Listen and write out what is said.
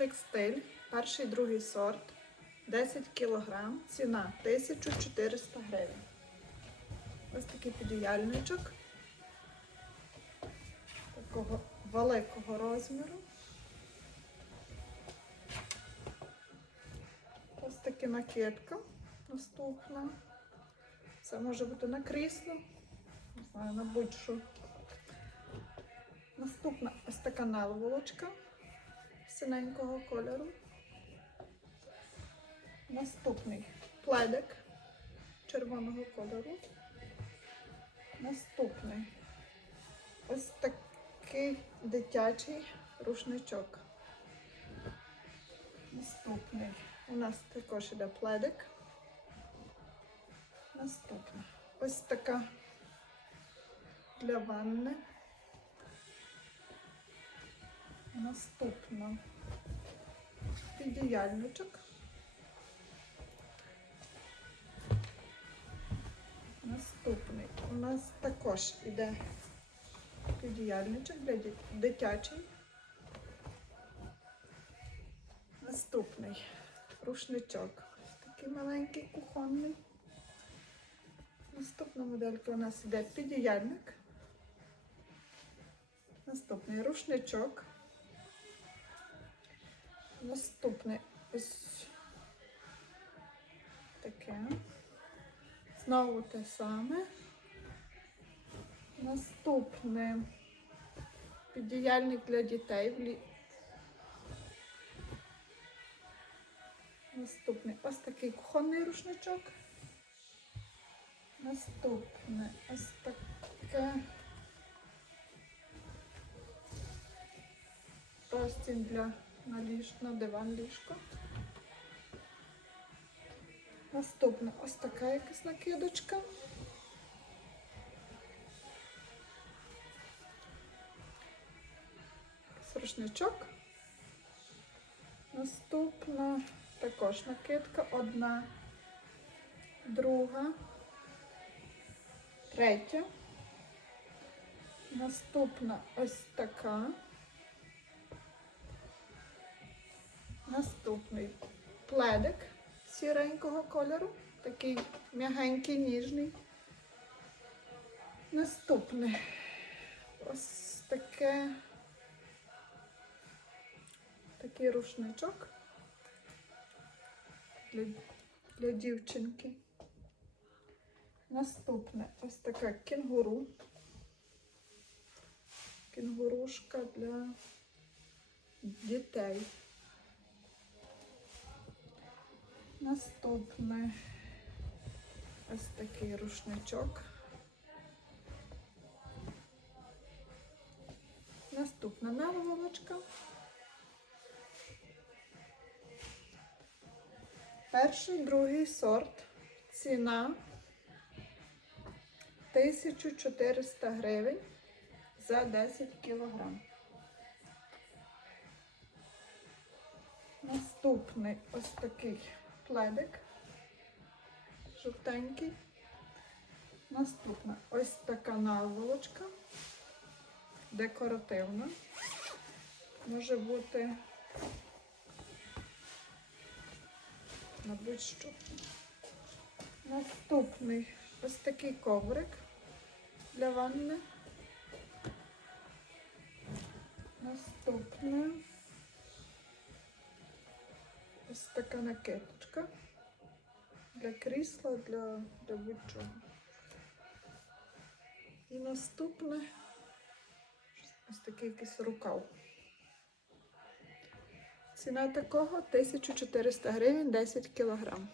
Текстиль, перший другий сорт, 10 кг, ціна 1400 гривень. Ось такий підіяльничок такого великого розміру. Ось така накидка наступна. Це може бути на крісло, не знаю, на будь-що. Наступна ось така наволочка синенького кольору. Наступний пледик червоного кольору. Наступний ось такий дитячий рушничок. Наступний у нас також іде пледик. Наступна ось така для ванни. Наступна підіяльничок. Наступний у нас також іде підіяльничок для дитячий. Наступний рушничок. Такий маленький кухонний. Наступна моделька у нас іде підіяльник. Наступний рушничок. Наступне ось таке. Знову те саме. Наступне піддіяльник для дітей. Наступний ось такий кухонний рушничок. Наступне ось таке. Простінь для на, ліж, на диван ліжко. Наступна ось така якась накидочка. Рушничок. Наступна також накидка. Одна, друга, третя. Наступна ось така. Наступний пледик сіренького кольору, такий м'ягенький, ніжний. Наступне ось таке такий рушничок для, для дівчинки. Наступне ось така кінгуру. Кінгурушка для дітей. Наступне ось такий рушничок. Наступна наволочка. Перший, другий сорт. Ціна 1400 гривень за 10 кілограм. Наступний ось такий пледик. Жовтенький. Наступна ось така наволочка. Декоративна. Може бути на будь-що. Наступний ось такий коврик для ванни. Така накидочка для крісла, для, для будь-чого. І наступне ось такий якийсь рукав. Ціна такого 1400 гривень 10 кілограм.